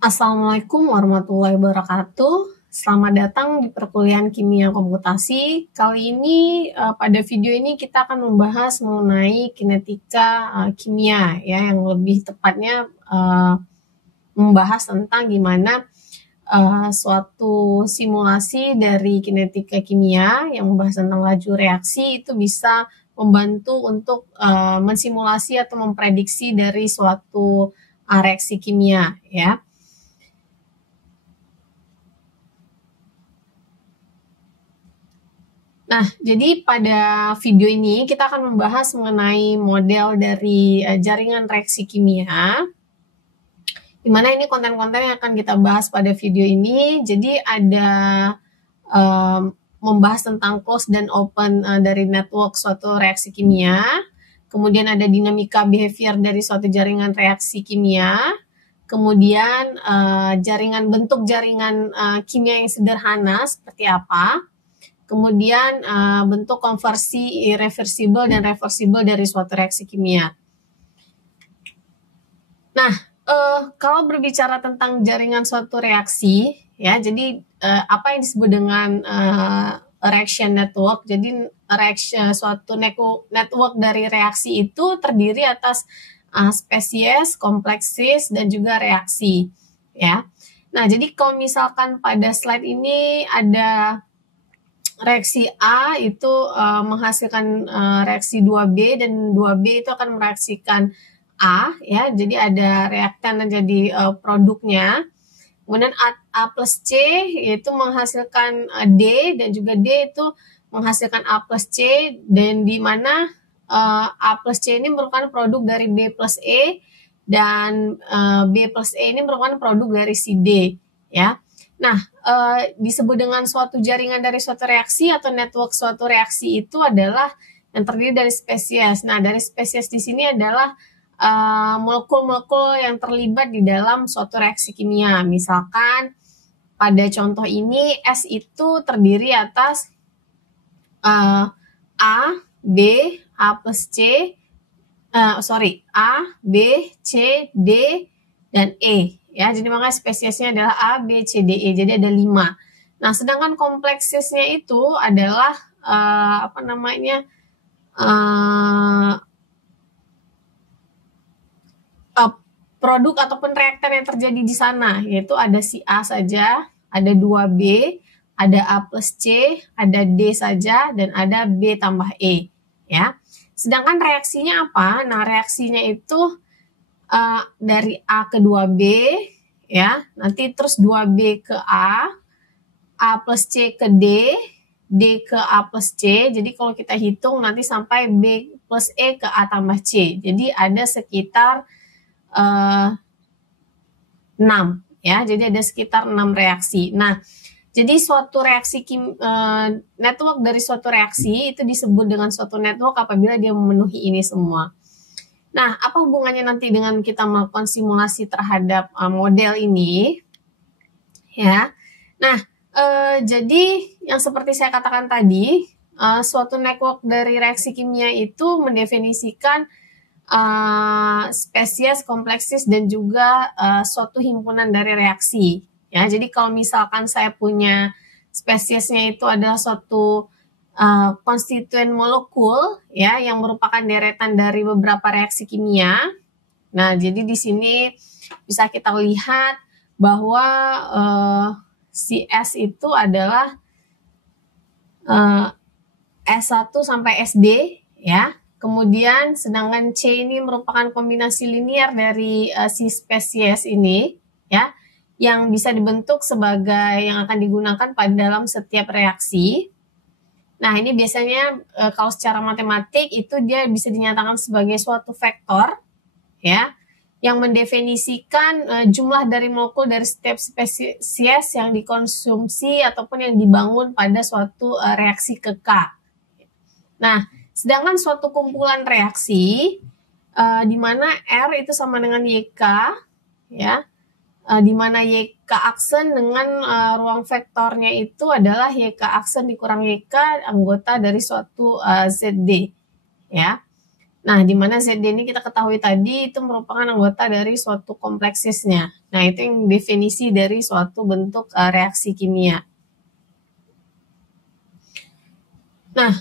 Assalamualaikum warahmatullahi wabarakatuh. Selamat datang di perkuliahan Kimia Komputasi. Kali ini pada video ini kita akan membahas mengenai kinetika kimia ya, yang lebih tepatnya membahas tentang gimana suatu simulasi dari kinetika kimia yang membahas tentang laju reaksi itu bisa membantu untuk mensimulasi atau memprediksi dari suatu reaksi kimia ya. Nah, jadi pada video ini kita akan membahas mengenai model dari jaringan reaksi kimia. Di mana ini konten-konten yang akan kita bahas pada video ini. Jadi ada membahas tentang close dan open dari network suatu reaksi kimia. Kemudian ada dinamika behavior dari suatu jaringan reaksi kimia. Kemudian bentuk jaringan kimia yang sederhana seperti apa. Kemudian bentuk konversi irreversibel dan reversibel dari suatu reaksi kimia. Nah, kalau berbicara tentang jaringan suatu reaksi, ya, jadi apa yang disebut dengan reaction network? Jadi suatu network dari reaksi itu terdiri atas spesies, kompleksis, dan juga reaksi, ya. Nah, jadi kalau misalkan pada slide ini ada reaksi A itu menghasilkan reaksi 2B dan 2B itu akan mereaksikan A ya. Jadi ada reaktan dan jadi produknya. Kemudian A plus C yaitu menghasilkan D dan juga D itu menghasilkan A plus C, dan di mana A plus C ini merupakan produk dari B plus E dan B plus E ini merupakan produk dari si D ya. Nah, disebut dengan suatu jaringan dari suatu reaksi atau network suatu reaksi itu adalah yang terdiri dari spesies. Nah, dari spesies di sini adalah molekul-molekul yang terlibat di dalam suatu reaksi kimia. Misalkan pada contoh ini S itu terdiri atas A, B, A plus C, A, B, C, D, dan E. Ya, jadi makanya spesiesnya adalah A, B, C, D, E. Jadi ada 5. Nah, sedangkan kompleksisnya itu adalah produk ataupun reaktan yang terjadi di sana, yaitu ada si A saja, ada 2B, ada A plus C, ada D saja, dan ada B tambah E. Ya. Sedangkan reaksinya apa? Nah, reaksinya itu dari A ke 2B, ya, nanti terus 2B ke A plus C ke D, D ke A plus C. Jadi kalau kita hitung nanti sampai B plus E ke A tambah C. Jadi ada sekitar 6, ya. Jadi ada sekitar 6 reaksi. Nah, jadi suatu reaksi network dari suatu reaksi itu disebut dengan suatu network apabila dia memenuhi ini semua. Nah, apa hubungannya nanti dengan kita melakukan simulasi terhadap model ini? Ya, nah, jadi yang seperti saya katakan tadi, suatu network dari reaksi kimia itu mendefinisikan spesies, kompleksis, dan juga suatu himpunan dari reaksi. Ya, jadi kalau misalkan saya punya spesiesnya itu adalah suatu konstituen molekul ya yang merupakan deretan dari beberapa reaksi kimia. Nah, jadi di sini bisa kita lihat bahwa si S itu adalah S1 sampai SD ya. Kemudian sedangkan C ini merupakan kombinasi linear dari si spesies ini ya, yang bisa dibentuk sebagai yang akan digunakan pada dalam setiap reaksi. Nah, ini biasanya kalau secara matematik itu dia bisa dinyatakan sebagai suatu vektor ya yang mendefinisikan jumlah dari molekul dari setiap spesies yang dikonsumsi ataupun yang dibangun pada suatu reaksi ke K. Nah, sedangkan suatu kumpulan reaksi di mana R itu sama dengan YK ya. Di mana YK aksen dengan ruang vektornya itu adalah YK aksen dikurang YK anggota dari suatu ZD ya. Nah, di mana ZD ini kita ketahui tadi itu merupakan anggota dari suatu kompleksisnya. Nah, itu yang definisi dari suatu bentuk reaksi kimia. Nah,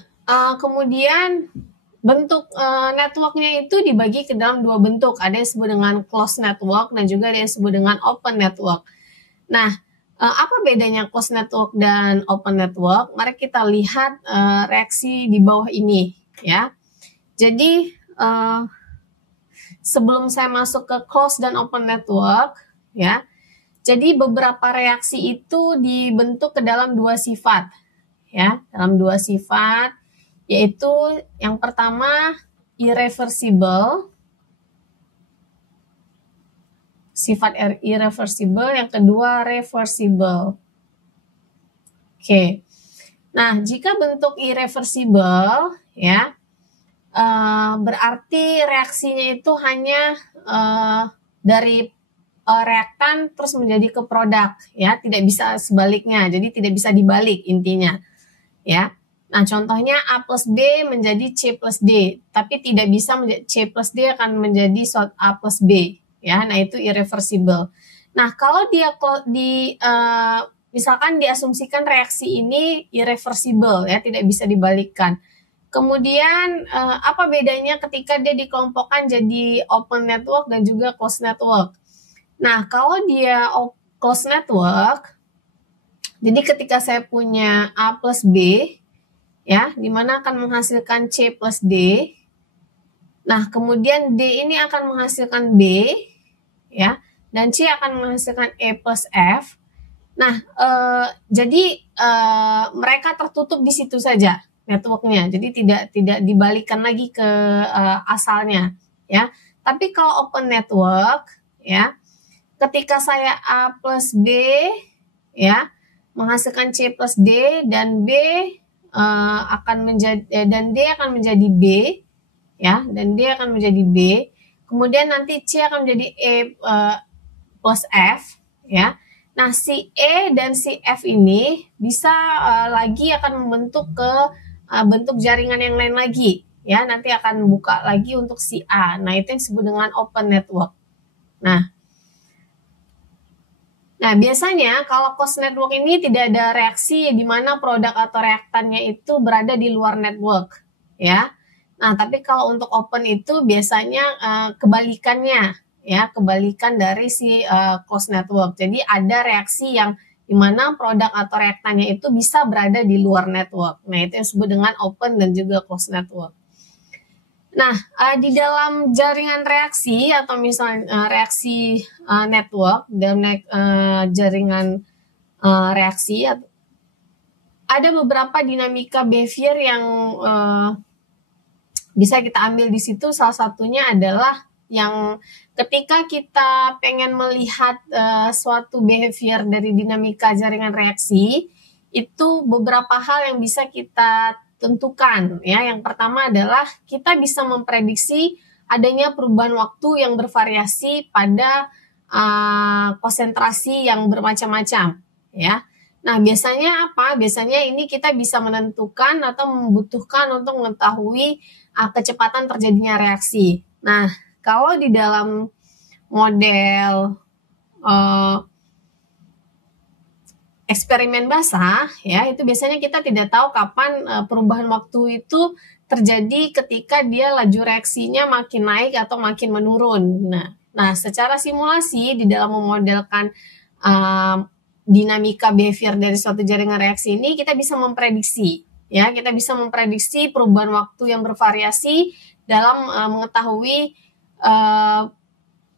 kemudian bentuk networknya itu dibagi ke dalam dua bentuk. Ada yang disebut dengan closed network dan juga ada yang disebut dengan open network. Nah, apa bedanya closed network dan open network? Mari kita lihat reaksi di bawah ini, ya. Jadi sebelum saya masuk ke closed dan open network, ya. Jadi beberapa reaksi itu dibentuk ke dalam dua sifat, ya, dalam dua sifat, yaitu yang pertama irreversible, sifat irreversible, yang kedua reversible. Oke. Nah, jika bentuk irreversible, ya, berarti reaksinya itu hanya dari reaktan terus menjadi ke produk, ya, tidak bisa sebaliknya, jadi tidak bisa dibalik intinya, ya. Nah, contohnya A plus B menjadi C plus D, tapi tidak bisa C plus D akan menjadi A plus B, ya. Nah, itu irreversible. Nah, kalau dia misalkan diasumsikan reaksi ini irreversible, ya, tidak bisa dibalikkan. Kemudian apa bedanya ketika dia dikelompokkan jadi open network dan juga closed network? Nah, kalau dia closed network, jadi ketika saya punya A plus B, ya, dimana akan menghasilkan C plus D. Nah, kemudian D ini akan menghasilkan B, ya, dan C akan menghasilkan E plus F. Nah, jadi mereka tertutup di situ saja networknya, jadi tidak dibalikkan lagi ke asalnya, ya. Tapi kalau open network, ya, ketika saya A plus B, ya, menghasilkan C plus D dan B akan menjadi dan D akan menjadi B, ya, dan D akan menjadi B. Kemudian nanti C akan menjadi E plus F, ya. Nah, si E dan si F ini bisa lagi akan membentuk ke bentuk jaringan yang lain lagi, ya. Nanti akan buka lagi untuk si A. Nah, itu yang disebut dengan open network. Nah, biasanya kalau closed network ini tidak ada reaksi di mana produk atau reaktannya itu berada di luar network, ya. Nah, tapi kalau untuk open itu biasanya kebalikannya, ya, kebalikan dari si closed network. Jadi ada reaksi yang di mana produk atau reaktannya itu bisa berada di luar network. Nah, itu yang disebut dengan open dan juga closed network. Nah, di dalam jaringan reaksi atau misalnya reaksi network dalam jaringan reaksi, ada beberapa dinamika behavior yang bisa kita ambil di situ. Salah satunya adalah yang ketika kita pengen melihat suatu behavior dari dinamika jaringan reaksi, itu beberapa hal yang bisa kita tentukan, ya. Yang pertama adalah kita bisa memprediksi adanya perubahan waktu yang bervariasi pada konsentrasi yang bermacam-macam, ya. Nah, biasanya apa? Biasanya ini kita bisa menentukan atau membutuhkan untuk mengetahui kecepatan terjadinya reaksi. Nah, kalau di dalam model eksperimen basah, ya, itu biasanya kita tidak tahu kapan perubahan waktu itu terjadi ketika dia laju reaksinya makin naik atau makin menurun. Nah, secara simulasi di dalam memodelkan dinamika behavior dari suatu jaringan reaksi ini, kita bisa memprediksi, ya, kita bisa memprediksi perubahan waktu yang bervariasi dalam mengetahui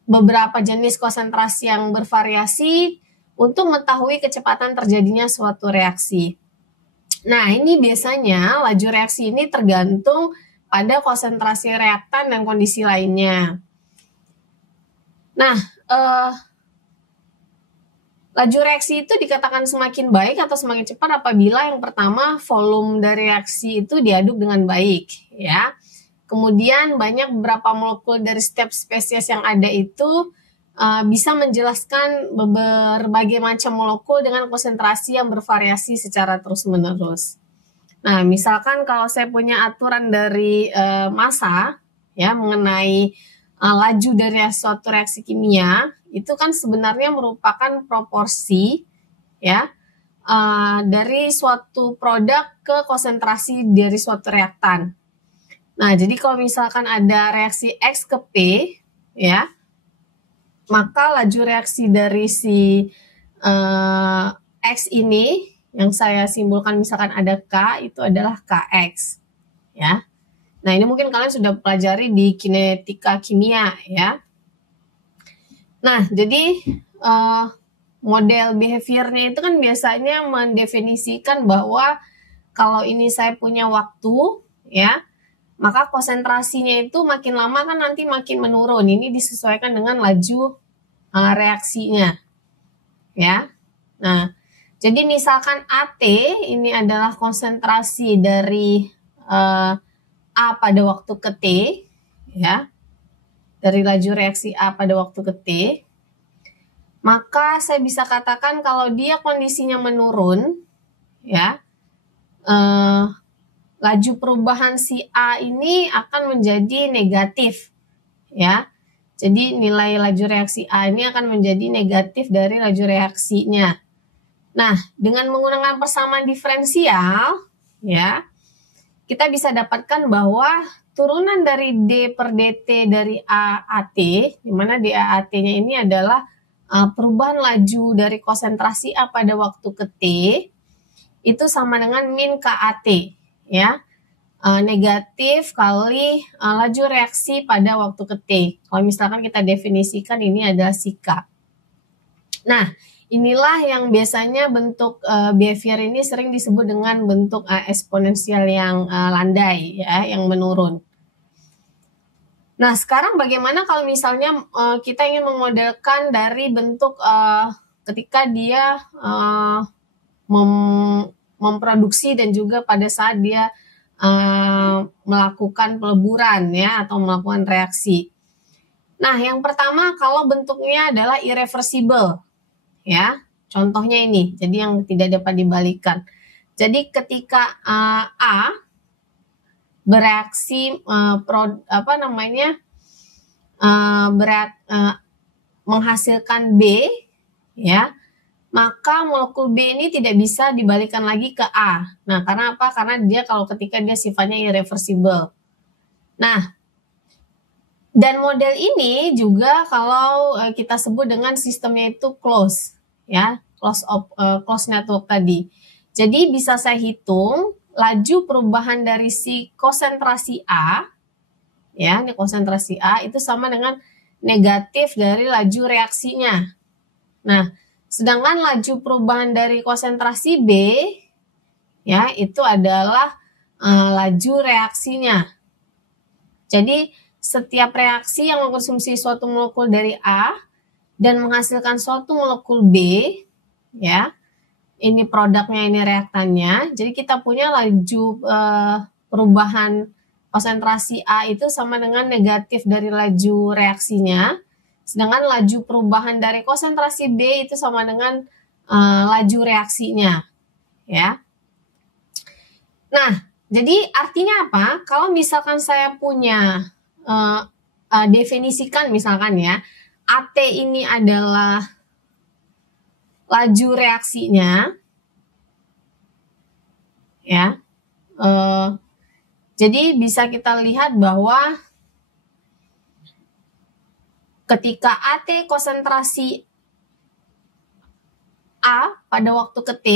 beberapa jenis konsentrasi yang bervariasi untuk mengetahui kecepatan terjadinya suatu reaksi. Nah, ini biasanya laju reaksi ini tergantung pada konsentrasi reaktan dan kondisi lainnya. Nah, laju reaksi itu dikatakan semakin baik atau semakin cepat apabila yang pertama volume dari reaksi itu diaduk dengan baik, ya. Kemudian banyak beberapa molekul dari setiap spesies yang ada itu bisa menjelaskan berbagai macam molekul dengan konsentrasi yang bervariasi secara terus-menerus. Nah, misalkan kalau saya punya aturan dari massa, ya mengenai laju dari suatu reaksi kimia itu kan sebenarnya merupakan proporsi ya dari suatu produk ke konsentrasi dari suatu reaktan. Nah, jadi kalau misalkan ada reaksi X ke P, ya, maka laju reaksi dari si X ini yang saya simbolkan misalkan ada K itu adalah Kx, ya. Nah, ini mungkin kalian sudah pelajari di kinetika kimia, ya. Nah, jadi model behaviornya itu kan biasanya mendefinisikan bahwa kalau ini saya punya waktu, ya, maka konsentrasinya itu makin lama kan nanti makin menurun. Ini disesuaikan dengan laju reaksinya, ya. Nah, jadi misalkan AT ini adalah konsentrasi dari A pada waktu ke T, ya, dari laju reaksi A pada waktu ke T, maka saya bisa katakan kalau dia kondisinya menurun, ya, laju perubahan si A ini akan menjadi negatif, ya. Jadi nilai laju reaksi A ini akan menjadi negatif dari laju reaksinya. Nah, dengan menggunakan persamaan diferensial, ya, kita bisa dapatkan bahwa turunan dari D per DT dari AAT, di mana DAAT-nya ini adalah perubahan laju dari konsentrasi A pada waktu ke T, itu sama dengan min KAT, ya, negatif kali laju reaksi pada waktu ke T. Kalau misalkan kita definisikan ini adalah si K. Nah, inilah yang biasanya bentuk behavior ini sering disebut dengan bentuk eksponensial yang landai, ya, yang menurun. Nah, sekarang bagaimana kalau misalnya kita ingin memodelkan dari bentuk ketika dia memproduksi dan juga pada saat dia melakukan peleburan, ya, atau melakukan reaksi. Nah, yang pertama kalau bentuknya adalah irreversible, ya, contohnya ini, jadi yang tidak dapat dibalikan. Jadi ketika A bereaksi menghasilkan B, ya, maka molekul B ini tidak bisa dibalikan lagi ke A. Nah, karena apa? Karena dia ketika dia sifatnya irreversible. Nah, dan model ini juga kalau kita sebut dengan sistemnya itu close, ya, close network tadi. Jadi bisa saya hitung laju perubahan dari si konsentrasi A, ya, ini konsentrasi A itu sama dengan negatif dari laju reaksinya. Nah, sedangkan laju perubahan dari konsentrasi B, ya, itu adalah laju reaksinya. Jadi setiap reaksi yang mengkonsumsi suatu molekul dari A dan menghasilkan suatu molekul B, ya, ini produknya, ini reaktannya. Jadi kita punya laju perubahan konsentrasi A itu sama dengan negatif dari laju reaksinya. Sedangkan laju perubahan dari konsentrasi B itu sama dengan laju reaksinya, ya. Nah, jadi artinya apa? Kalau misalkan saya punya definisikan misalkan, ya, AT ini adalah laju reaksinya, ya. Jadi bisa kita lihat bahwa ketika AT konsentrasi A pada waktu ke T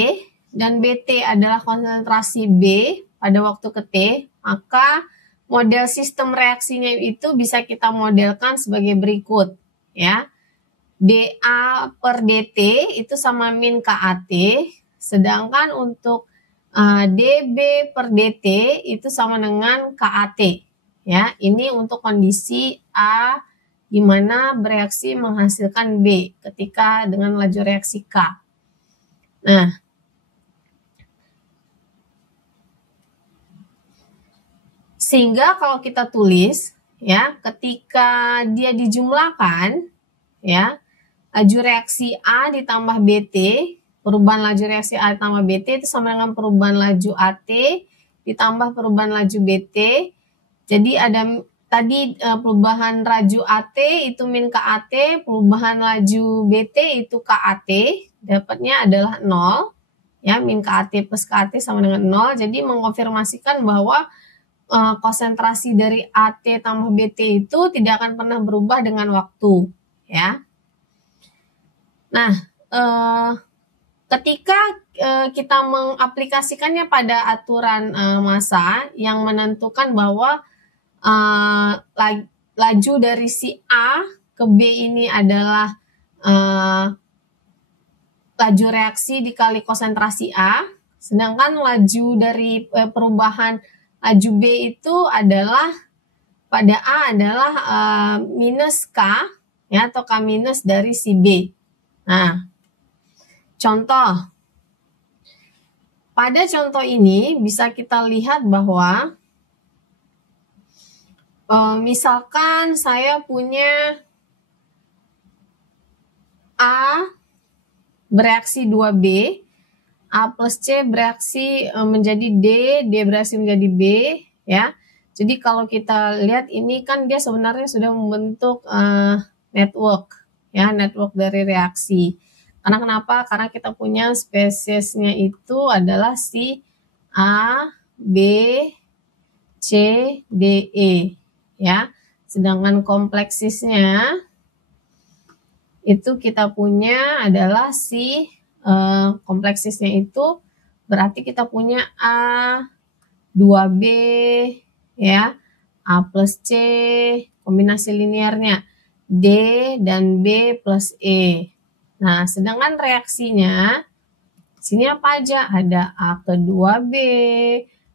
dan BT adalah konsentrasi B pada waktu ke T, maka model sistem reaksinya itu bisa kita modelkan sebagai berikut, ya. dA per dt itu sama min KAT, sedangkan untuk dB per dt itu sama dengan KAT, ya. Ini untuk kondisi A di mana bereaksi menghasilkan B ketika dengan laju reaksi K. Nah, sehingga kalau kita tulis, ya, ketika dia dijumlahkan, ya, laju reaksi A ditambah BT, perubahan laju reaksi A ditambah BT itu sama dengan perubahan laju AT ditambah perubahan laju BT. Jadi ada tadi perubahan laju AT itu min KAT, perubahan laju BT itu KAT, dapatnya adalah 0. Ya, min KAT plus KAT sama dengan 0. Jadi mengkonfirmasikan bahwa konsentrasi dari AT tambah BT itu tidak akan pernah berubah dengan waktu, ya. Nah, ketika kita mengaplikasikannya pada aturan massa yang menentukan bahwa laju dari si A ke B ini adalah laju reaksi dikali konsentrasi A, sedangkan laju dari perubahan laju B itu adalah pada A adalah minus K, ya, atau K minus dari si B. Nah, contoh. Pada contoh ini bisa kita lihat bahwa misalkan saya punya A bereaksi 2B, A plus C bereaksi menjadi D, D bereaksi menjadi B, ya. Jadi kalau kita lihat ini kan dia sebenarnya sudah membentuk network, ya, network dari reaksi. Karena kenapa? Karena kita punya spesiesnya itu adalah si A, B, C, D, E, ya. Sedangkan kompleksisnya itu kita punya adalah si kompleksisnya itu berarti kita punya A, 2B, ya, A plus C, kombinasi linearnya D dan B plus E. Nah, sedangkan reaksinya sini apa aja? Ada A ke 2B,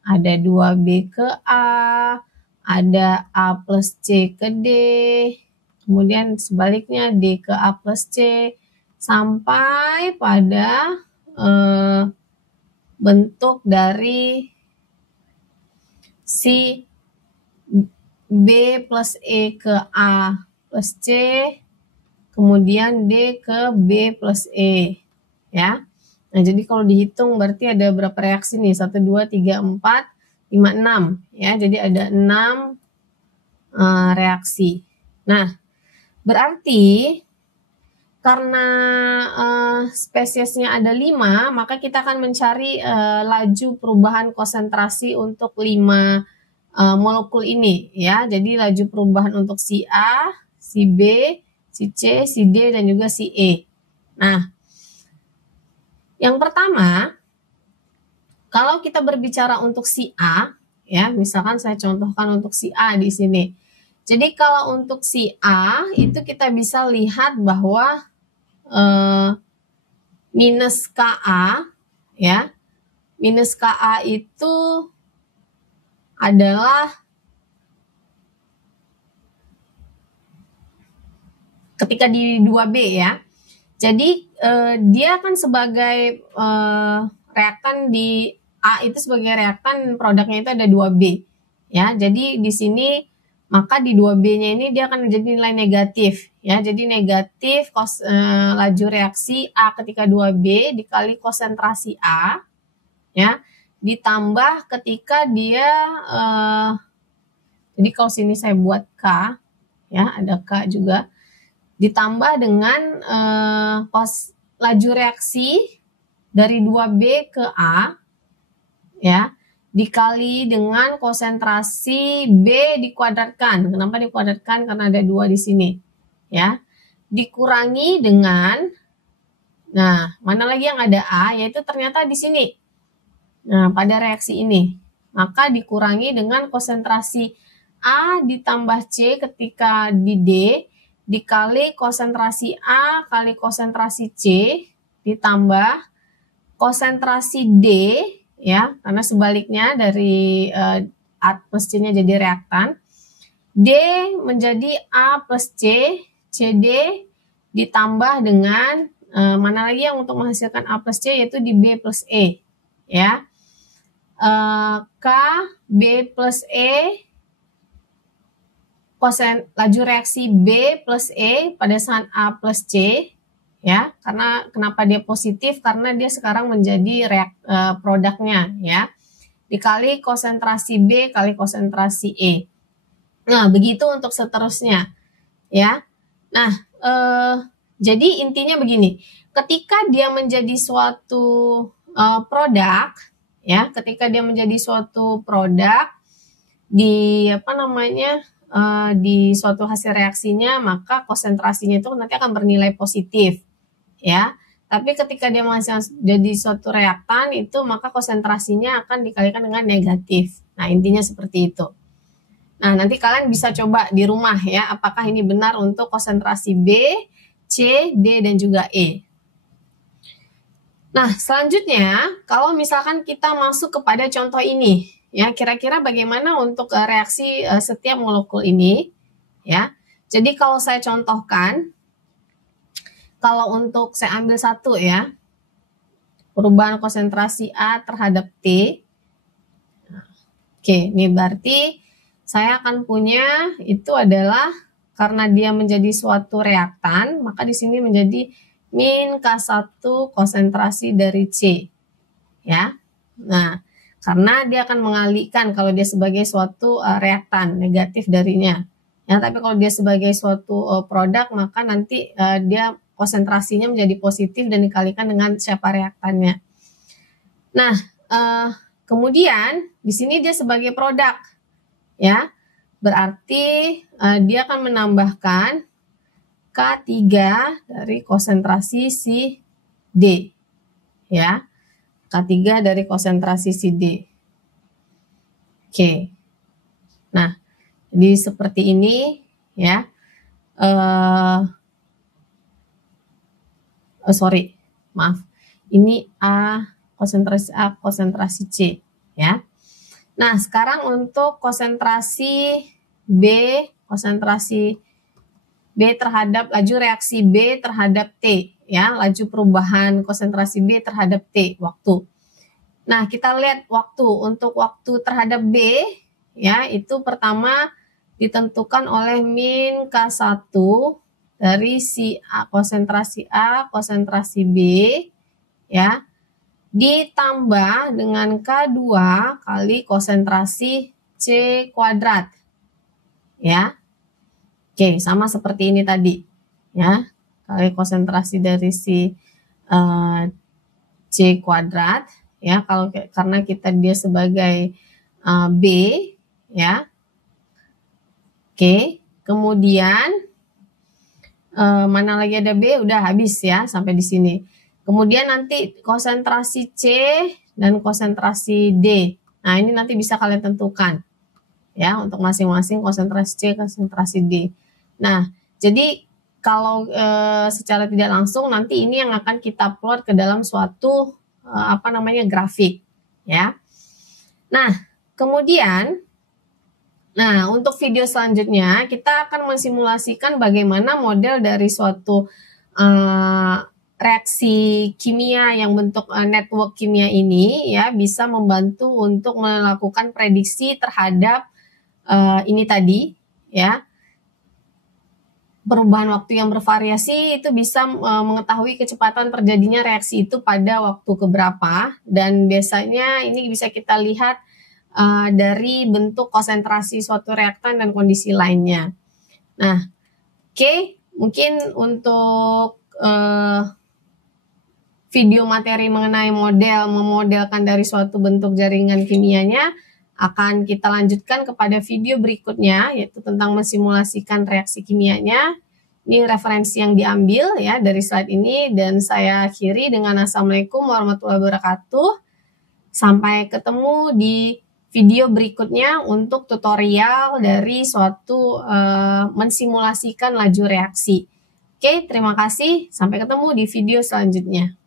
ada 2B ke A, ada A plus C ke D, kemudian sebaliknya D ke A plus C, sampai pada bentuk dari si B plus E ke A plus C, kemudian D ke B plus E, ya. Nah, jadi kalau dihitung berarti ada berapa reaksi nih? 1, 2, 3, 4, 5, 6, ya. Jadi ada 6 reaksi. Nah, berarti karena spesiesnya ada 5, maka kita akan mencari laju perubahan konsentrasi untuk 5 molekul ini, ya. Jadi laju perubahan untuk si A, si B, si C, si D, dan juga si E. Nah, yang pertama, kalau kita berbicara untuk si A, ya, misalkan saya contohkan untuk si A di sini. Jadi kalau untuk si A itu kita bisa lihat bahwa minus KA, ya, minus KA itu adalah ketika di 2B, ya. Jadi dia kan sebagai reaktan di A itu sebagai reaktan produknya itu ada 2B, ya. Jadi di sini maka di 2B-nya ini dia akan menjadi nilai negatif, ya. Jadi negatif laju reaksi A ketika 2B dikali konsentrasi A, ya, ditambah ketika dia jadi kalau sini saya buat K, ya, ada K juga, ditambah dengan laju reaksi dari 2B ke A, ya, dikali dengan konsentrasi B dikuadratkan. Kenapa dikuadratkan? Karena ada 2 di sini, ya. Dikurangi dengan, nah, mana lagi yang ada A, yaitu ternyata di sini. Nah, pada reaksi ini, maka dikurangi dengan konsentrasi A ditambah C ketika di D, dikali konsentrasi A kali konsentrasi C, ditambah konsentrasi D, ya, karena sebaliknya dari A plus C-nya jadi reaktan, D menjadi A plus C, CD ditambah dengan mana lagi yang untuk menghasilkan A plus C, yaitu di B plus E, ya. K, B plus E, laju reaksi B plus E pada saat A plus C, ya. Karena kenapa dia positif? Karena dia sekarang menjadi produknya, ya. Dikali konsentrasi B kali konsentrasi E. Nah, begitu untuk seterusnya, ya. Nah, jadi intinya begini, ketika dia menjadi suatu produk, ya, ketika dia menjadi suatu produk di di suatu hasil reaksinya, maka konsentrasinya itu nanti akan bernilai positif, ya. Tapi ketika dia menghasilkan jadi suatu reaktan itu, maka konsentrasinya akan dikalikan dengan negatif. Nah, intinya seperti itu. Nah, nanti kalian bisa coba di rumah ya, apakah ini benar untuk konsentrasi B, C, D, dan juga E. Nah, selanjutnya, kalau misalkan kita masuk kepada contoh ini, ya, kira-kira bagaimana untuk reaksi setiap molekul ini, ya. Jadi kalau saya contohkan, kalau untuk saya ambil satu ya, perubahan konsentrasi A terhadap T. Oke, ini berarti saya akan punya itu adalah karena dia menjadi suatu reaktan, maka di sini menjadi min K1 konsentrasi dari C. Ya. Nah, karena dia akan mengalihkan kalau dia sebagai suatu reaktan negatif darinya. Ya, tapi kalau dia sebagai suatu produk, maka nanti dia konsentrasinya menjadi positif dan dikalikan dengan siapa reaktannya. Nah, kemudian di sini dia sebagai produk, ya, berarti dia akan menambahkan K3 dari konsentrasi si D, ya, K3 dari konsentrasi si D. Oke, nah, jadi seperti ini, ya. Maaf, ini konsentrasi C, ya. Nah, sekarang untuk konsentrasi B terhadap laju reaksi B terhadap T, ya, laju perubahan konsentrasi B terhadap T waktu. Nah, kita lihat waktu. Untuk waktu terhadap B, ya, itu pertama ditentukan oleh min K1 dari si konsentrasi A, konsentrasi B, ya, ditambah dengan K2 kali konsentrasi C kuadrat, ya. Oke, sama seperti ini tadi, ya, kali konsentrasi dari si C kuadrat, ya, karena dia sebagai B, ya. Oke, kemudian mana lagi ada B, udah habis ya sampai di sini. Kemudian nanti konsentrasi C dan konsentrasi D. Nah, ini nanti bisa kalian tentukan ya untuk masing-masing konsentrasi C, konsentrasi D. Nah, jadi kalau secara tidak langsung nanti ini yang akan kita plot ke dalam suatu grafik, ya. Nah, kemudian untuk video selanjutnya kita akan mensimulasikan bagaimana model dari suatu reaksi kimia yang bentuk network kimia ini ya bisa membantu untuk melakukan prediksi terhadap ini tadi ya. Perubahan waktu yang bervariasi itu bisa mengetahui kecepatan terjadinya reaksi itu pada waktu keberapa, dan biasanya ini bisa kita lihat dari bentuk konsentrasi suatu reaktan dan kondisi lainnya. Nah, oke, mungkin untuk video materi mengenai memodelkan dari suatu bentuk jaringan kimianya akan kita lanjutkan kepada video berikutnya, yaitu tentang mensimulasikan reaksi kimianya. Ini referensi yang diambil ya dari slide ini, dan saya akhiri dengan assalamualaikum warahmatullahi wabarakatuh. Sampai ketemu di video berikutnya untuk tutorial dari suatu mensimulasikan laju reaksi. Oke, terima kasih. Sampai ketemu di video selanjutnya.